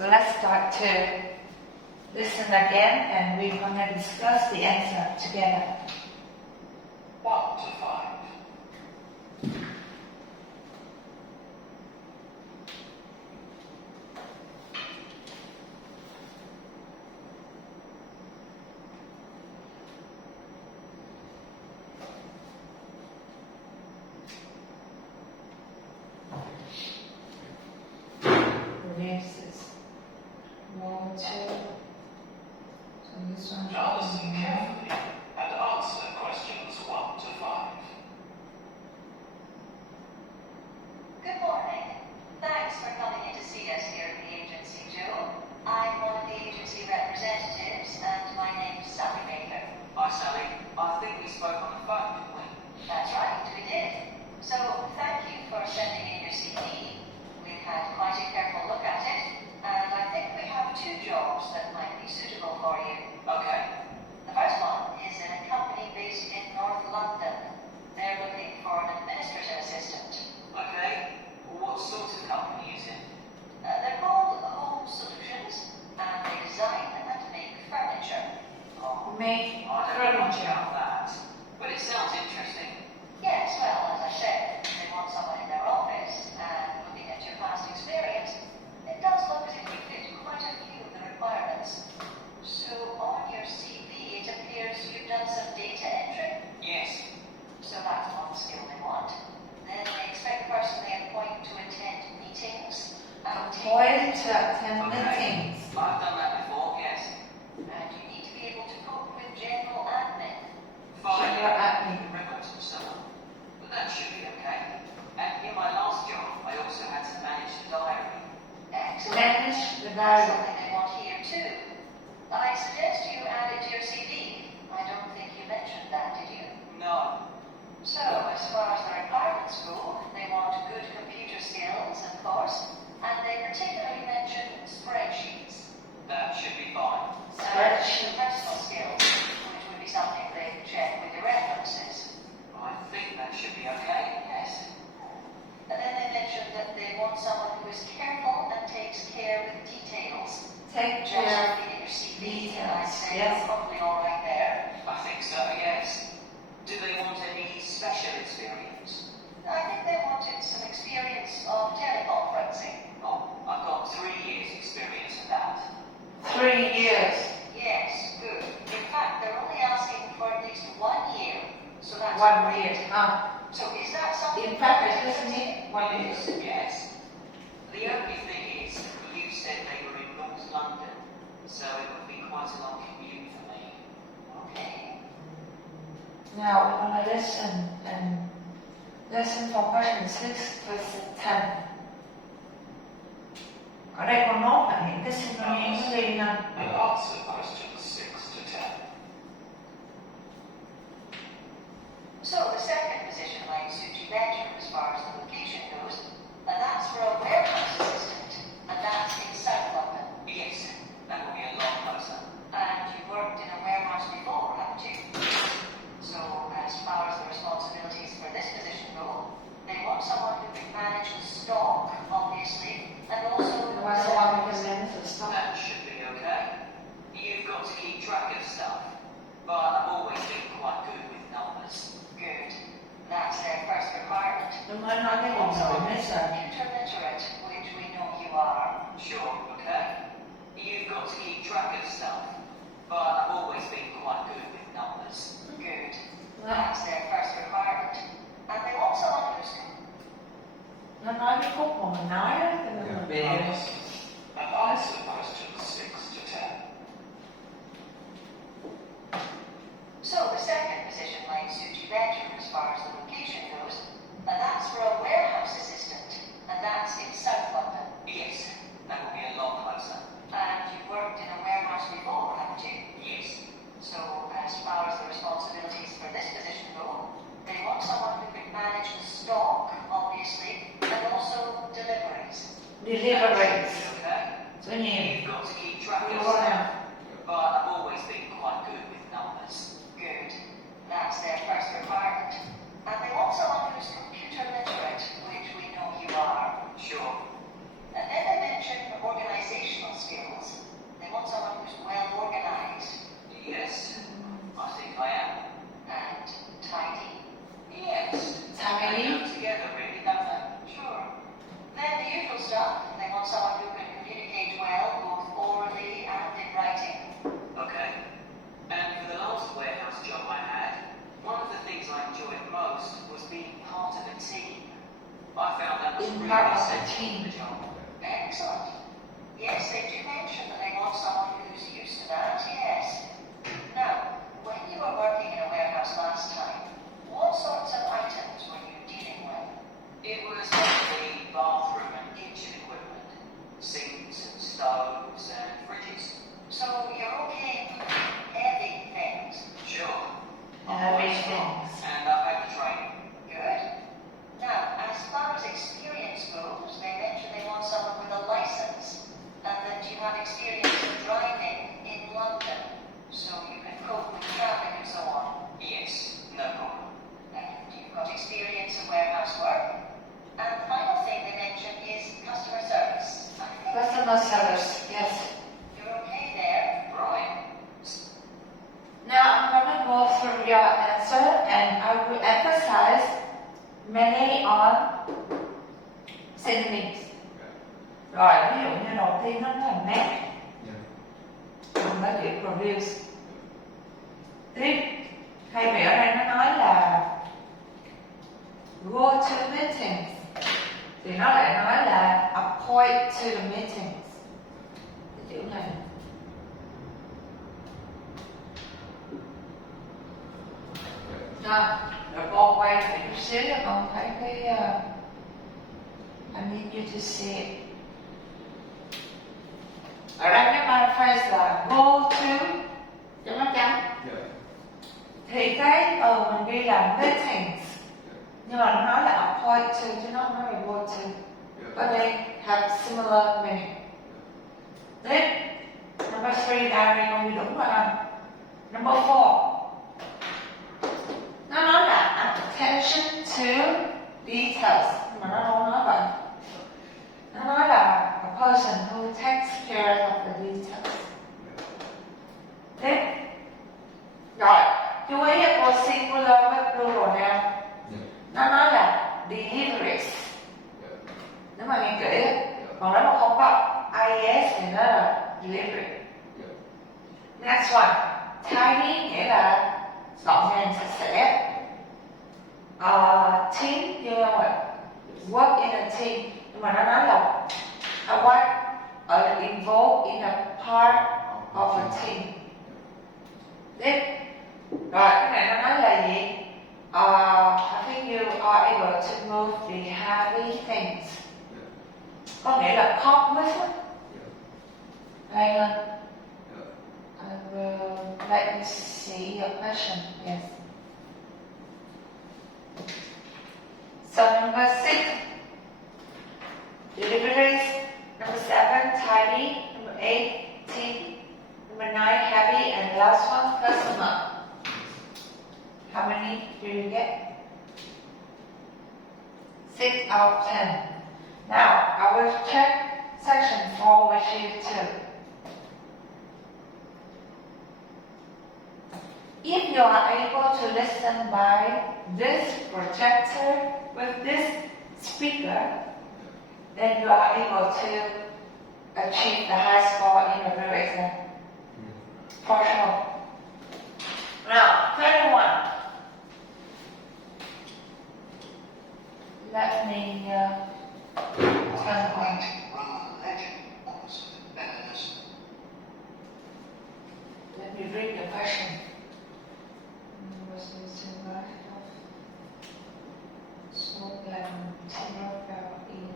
So let's start to listen again and we're going to discuss the answer together. 1 to 5. Releases. 1, 2. So this one. Now listen carefully and answer questions 1 to 5. Good morning. Thanks for coming in to see us here at the agency, Joe. I'm one of the agency representatives and my name's Sally Baker. Hi Sally, I think we spoke on the phone, didn't we? That's right, we did. So thank you for sending in your CV. We've had quite a careful look at it and I think we have 2 jobs that might be suitable for you. Okay. The first one is in a company based in North London. They're looking for an administrative assistant. Okay. What sort of company is it? They're called Home Solutions and they design and make furniture. Oh, Make I don't know much furniture. about that, but it sounds interesting. Yes, well, as I said, they want someone in their office, and looking at your past experience, it does look as if you fit quite a few of the requirements. So on your CV, it appears you've done some data entry, Yes. so that's one skill they want. Then they expect the person they appoint to attend meetings, and Appoint to attend Okay. meetings. I've done that before, yes. and you need to be able to cope with general admin. Fine. General admin. Records and so on. But that should be okay. And in my last job, I also had to manage the diary. Excellent. Manage the That's diary. something they want here too. I suggest you add it to your CV. I don't think you mentioned that, did you? No. So, as far as the requirements go, they want good computer skills, of course, and they particularly mention spreadsheets. That should be fine. Spreadsheet. Personal skills, which would be something they check with your references. I think that should be okay, yes. And then they mentioned that they want someone who is careful and takes care with details. Take Just care. looking at your CV, and I'd Details, say yes. you're probably all right there. I think so, yes. Do they want any special experience? I think they wanted some experience of teleconferencing. Oh, I've got 3 years experience of that. 3 years. Yes, good. In fact, they're only asking for at least 1 year. So that's 1 great. year. So is that something? In fact, it doesn't need 1 year. Yes, yes. The only thing is, you said they were in North London, so it would be quite a long commute for me. Okay. Now we're going to listen and listen for question 6 to 10. Ở đây có nốt là những cái synonym gì nè. And answer questions 6 to 10. So the second position might suit you better as far as the location goes, and that's for a warehouse assistant, and that's in South London. Yes, that would be a lot closer. And you've worked in a warehouse before, haven't you? So as far as the responsibilities for this position go, they want someone who can manage the stock, obviously, and also There was one we can manage the stock. That should be okay. You've got to keep track of stuff, but I've always been quite good with numbers. good. That's their first requirement. Đúng rồi, nói cái gì rồi mới sợ. Computer literate, which we know you are. Sure, okay. You've got to keep track of stuff, but I've always been quite good with numbers. Good. Đó. That's their first requirement. And they want someone who's Nó nói cái khúc mà mình nói á, cho nên mình bị And answer questions 6 to 10. So the second position might suit you better as far as the location goes, and that's for a warehouse assistant, and that's in South London. Yes, that would be a part of the team. the job. Excellent. Yes, they do mention that they want someone who's used to that, yes. Now, when you were working in a warehouse last time, what sorts of items were you dealing with? It was mostly bathroom and kitchen equipment, sinks and stoves and fridges. So you're okay with heavy things? Sure. Heavy things. And I've had the training. Good. Now, as far as experience goes, they mention they want someone with a license and that you have experience of driving in London, so you can cope with traffic and so on. Yes, no problem. And you've got experience in warehouse work. And the final thing they mention is customer service. I think Customer service, yes. you're okay there. Right. Now I'm going to go through your answer and I will emphasize mainly on synonyms. Rồi, ví dụ như đầu tiên nó là make, dùng nó chữ produce. Tiếp, thay vì ở đây nó nói là go to meetings, thì nó lại nói là appoint to the meetings. Cái chữ này. Rồi con quay lại chút xíu cho con thấy cái I need you to see it. Ở đây cái paraphrase là go to chấm chấm chấm. Thì cái từ mình ghi là meetings, nhưng mà nó nói là appoint to chứ nó không nói là go to. But they have similar meaning. Then number 3 diary con đi đúng rồi không? Number 4. Nó nói là attention to details, nhưng mà nó đâu nói vậy. Nó nói là a person who takes care of the details. Tiếp. Rồi, chú ý cô singular với plural now. Nó nói là deliveries. Nếu mà nghe kỹ, còn nếu mà không có IES thì nó là delivery. Next one, tidy nghĩa là gọn gàng sạch sẽ. Team như không ạ? Work in a team, nhưng mà nó nói là involved in a part of a team. Tiếp. Rồi, cái này nó nói là gì? I think you are able to move the heavy things. Có nghĩa là cope with it. Hang on. I will let me see your question. Yes. So number 6, deliveries. Number 7, tidy. Number 8, team. Number 9, heavy. And the last one, customer. How many do you get? 6 out of 10. Now, I will check section 4 with you too. If you are able to listen by this projector with this speaker, then you are able to achieve the high score in the real exam. For sure. Now, 31. Let me turn on. Roman legend was Beninus. Let me read the question. Was this in light of so that fell in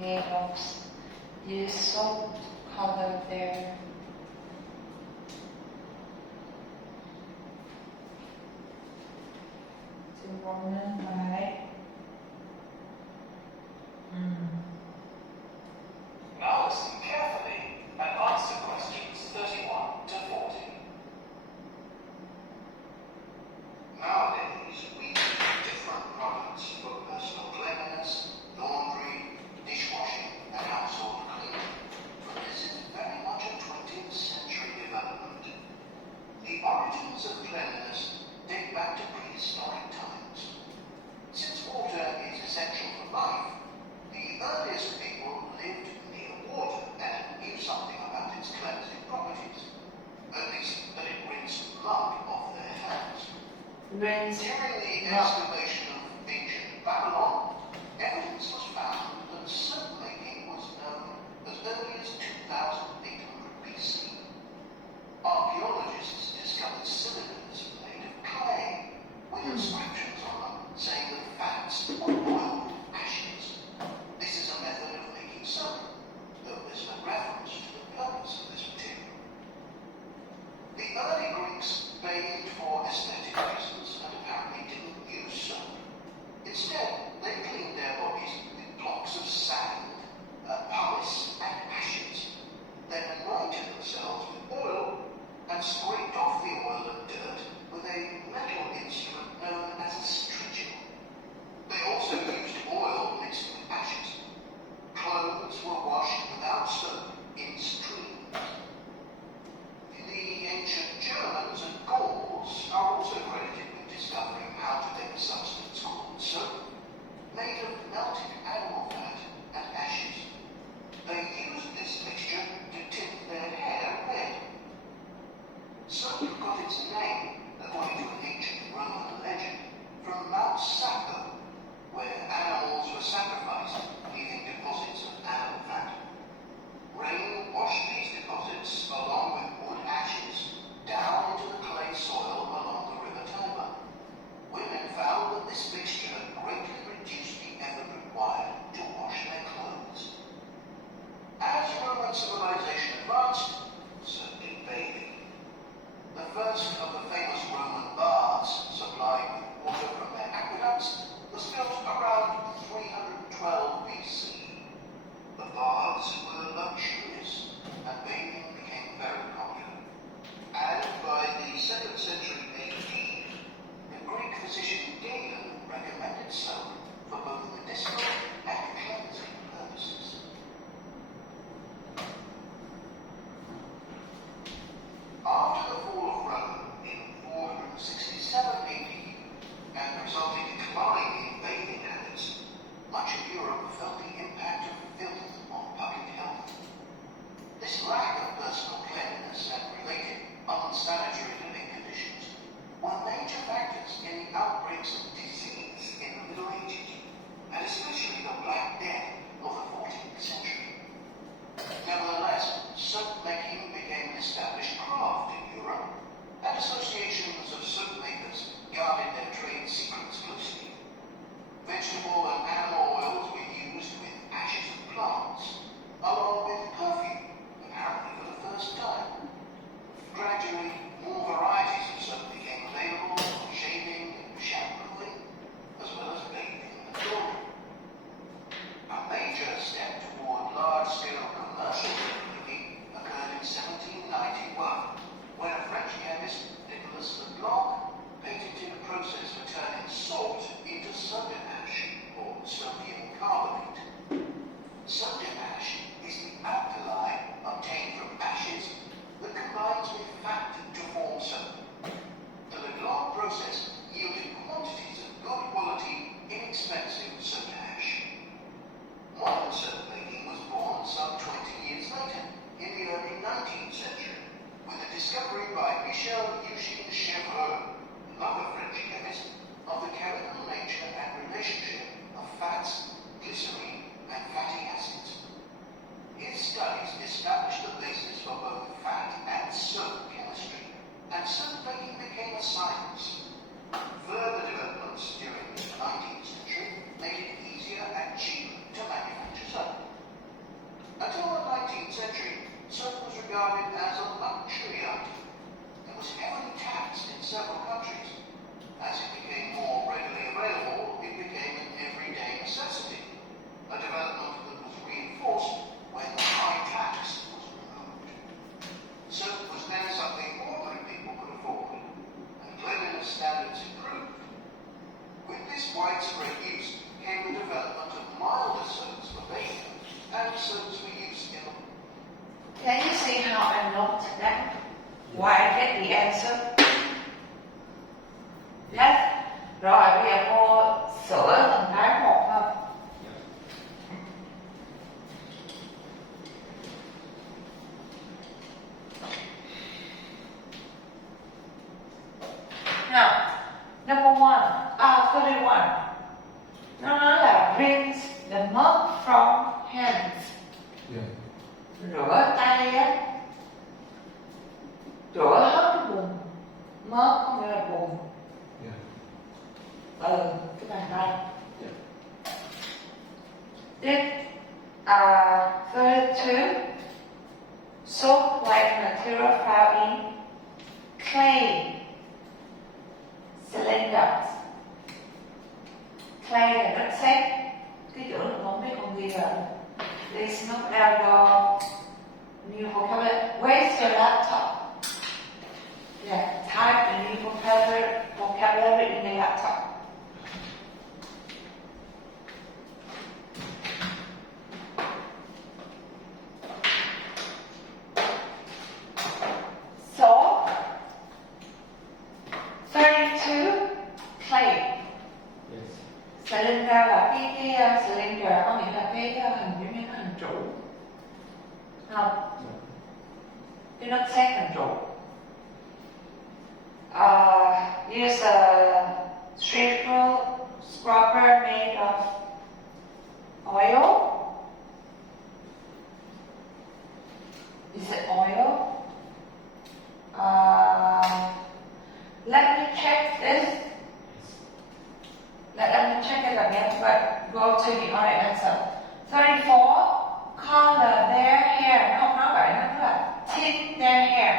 made of this salt color there. Woman, right? Now listen carefully and answer questions 31 to 40. Nowadays, we use different products for personal cleanliness, laundry, dishwashing, and household cleaning. But this is very much a 20th century development. The origins of cleanliness date back to prehistoric times. That why I get the answer. Yes. Rồi bây giờ cô sửa từng cái một thôi. Now, number 31. Nó nói là rinse the mud from hands. Yeah. Rửa tay á. Rửa hết cái bùn. Mud có nghĩa là bùn. Yeah. Cái bàn tay. Yeah. Then, 32. Soap like material found in clay cylinders. Clay là đất sét. Cái chỗ này không biết con ghi là please note out your new vocabulary. Where's your laptop? Yeah, type the new vocabulary in the laptop. So, 32, clay. Yes. Cylinder là cái cylinder có nghĩa là cái hình giống như cái hình trụ. Không? Cái đất sét hình trụ. Use a triple scrubber made of oil. Is it oil? Let me check this. Let me check it again, but go to the right answer. 34, color their hair. Nó không nói vậy, nó nói là tint their hair.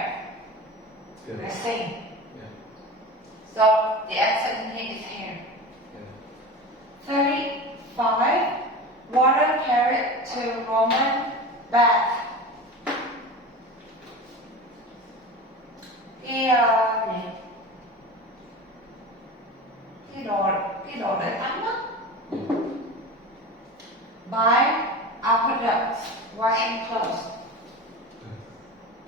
Good. The same. Yeah. So the answer in here is hair. Yeah. 35, water carried to Roman bath. Cái đồ để tắm á. By aqueducts, washing clothes.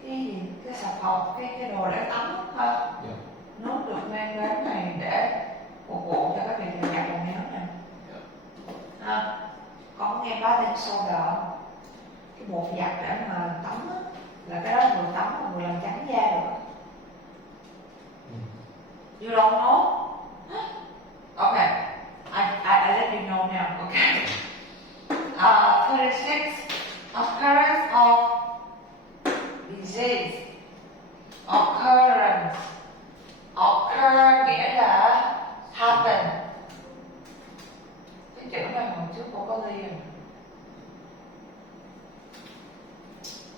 Cái gì? Cái xà phòng, cái đồ để tắm á. Yeah. Nó được mang đến này để phục vụ cho các việc làm giặt quần áo này. Yeah. Con có nghe bathing soda không? Cái bột giặt để mà tắm á, là cái đó vừa tắm mà vừa làm trắng da được. You don't know? Okay, I let you know now. Okay. 36, occurrence of disease. Occurrence. Occur nghĩa là happen. Cái chữ này hồi trước cô có ghi rồi.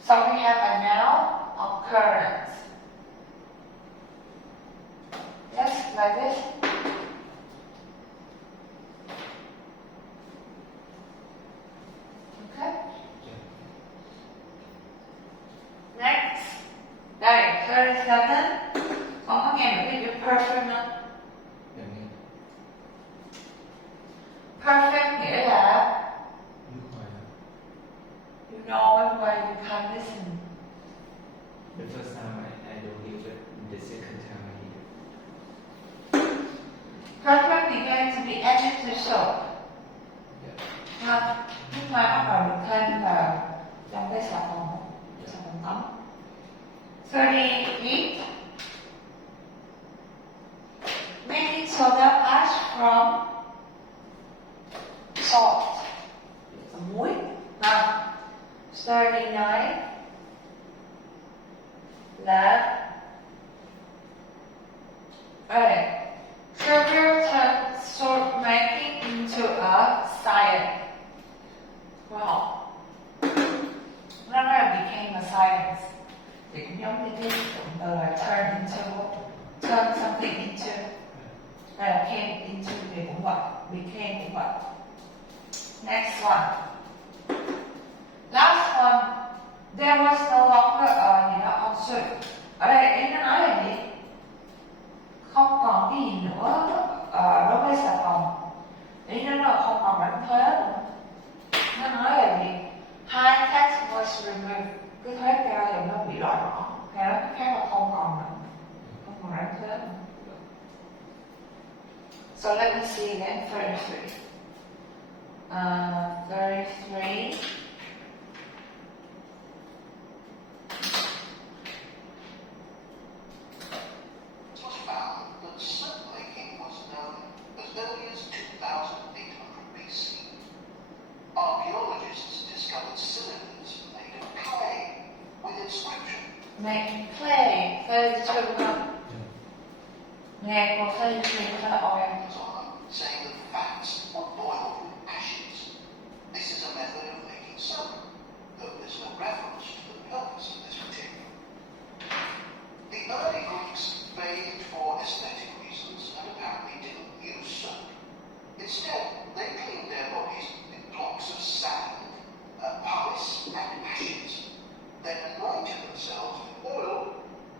So we have a noun, occurrence. Yes, like this. Okay. Next. Đây, 37. Con có nghe được cái chữ perfect không? Yeah. Perfect nghĩa là Nước ngoài. you know one way you can listen. The first time I don't hear it, the second time I hear it. Perfect began to be added to soap. Yeah. Nhưng mà bắt đầu được thêm vào trong cái xà phòng tắm. 38. Making soda ash from salt. Muối. 39 là Trevor turned soap making into a science. Wow. Nó nói là became a science. Thì cũng giống như cái cụm từ là turn something into. Đây là came into thì cũng vậy, became cũng vậy. Next one. Last one. There was no longer on soup. Ở đây ý nó nói là gì? Không còn cái gì nữa đối với xà phòng. Ý nó là không còn đánh thuế nữa. Nó nói là gì? High tax was removed. Cái thuế cao thì nó bị loại bỏ. Hay nói cách khác là không còn nữa, không còn rắn thế nữa. So let me see again, 33. 33. It was found that soap making was known as early as 2800 BC. Archaeologists discovered cylinders made of clay with inscription. Make clay, 32 không? Nghe cô 33 là oil. Saying that fats were boiled with ashes. This is a method of making soap, though there's no reference to the purpose of this material. The early Greeks bathed for aesthetic reasons and apparently didn't use soap. Instead, they cleaned their bodies with blocks of sand, pus, and ashes, then anointed themselves with oil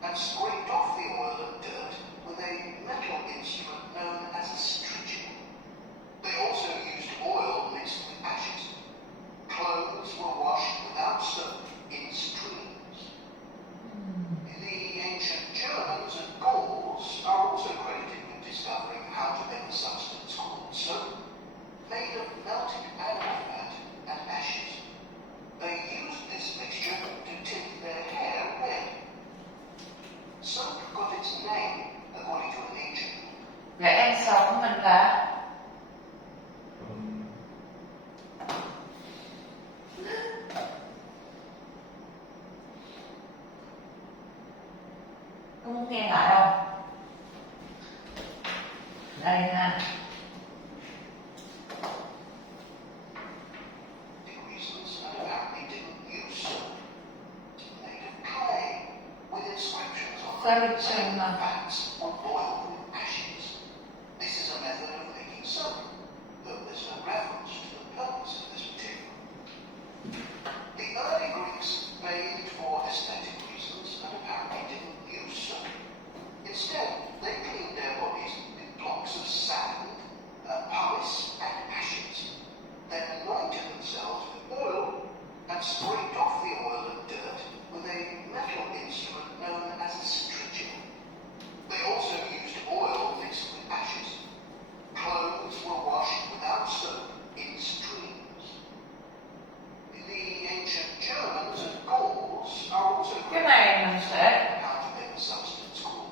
and scraped off the oil and dirt with a metal instrument known as a strigil. They also used oil mixed with ashes. Clothes were washed without soap in streams. The ancient Germans and Gauls are also credited with discovering how to make a substance called soap, made of melted animal fat and ashes. They used this mixture to tint their hair red. Soap got its name according to an ancient. Vậy answer của mình là có muốn nghe lại không? Đây nè. Reasons and apparently didn't use soap. Made of clay with inscriptions on Very them saying true, that fats were boiled with ashes. This is a method of making soap, though there's no reference to the purpose of this material. The early Greeks bathed for aesthetic reasons and apparently didn't use soap. Instead, they cleaned their bodies with blocks of sand, pus, and ashes, then anointed themselves with oil and scraped off the oil and dirt with a metal instrument known as a strigil. They also used oil mixed with ashes. Clothes were washed without soap in streams. The ancient Germans and Gauls are also Cái này mình sẽ, how to make a substance called.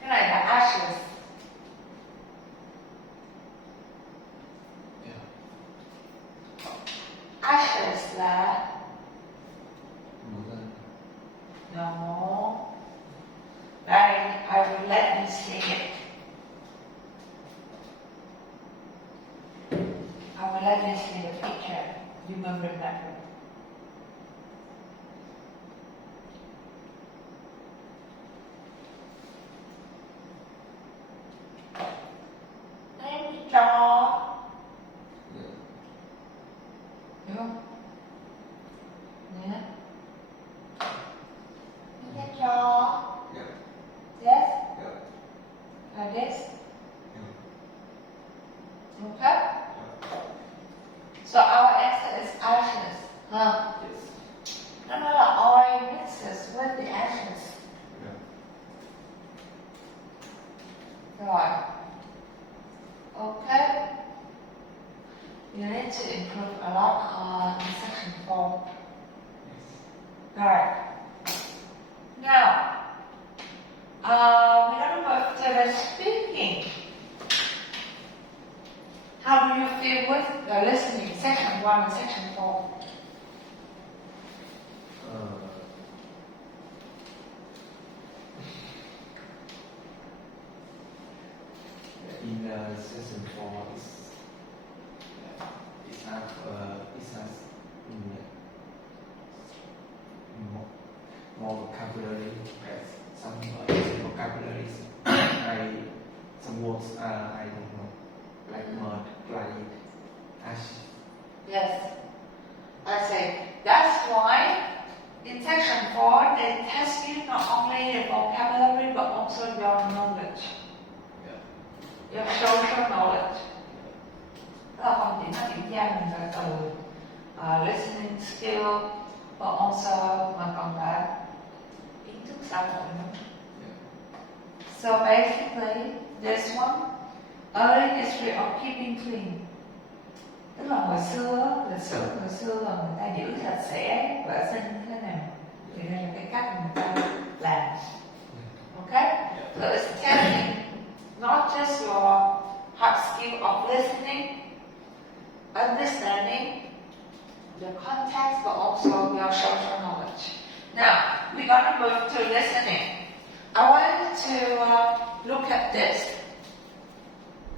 cái này là ashes. Ashes là no. Đây, I will let me see it. I will let me see the picture. You will remember. Em cho. Hiểu không? Nè. Em cho. Yes? Like this? Okay? So our answer is ashes. Huh? Nó nói là oil mixes with the ashes. Rồi. Okay. You need to improve a lot in section 4. Alright. Now, we don't know if they were speaking. How do you feel with the listening, section 1 and section 4? In season 4, it has more vocabulary, some vocabularies. Some words I don't know, like mud, like ash. Yes. I say, that's why in section 4 they test you not only the vocabulary but also your knowledge, your social knowledge. Đó là không chỉ nó kiểm tra mình về từ listening skill but also mà còn là xã hội nữa. Yeah. So basically, this one, early history of keeping clean. Tức là hồi xưa, lịch sử hồi xưa là người ta giữ sạch sẽ, vệ sinh như thế nào. Thì đây là cái cách mà người ta làm. Okay? So it's telling not just your hard skill of listening, understanding the context, but also your social knowledge. Now, we're going to move to listening. I want you to look at this.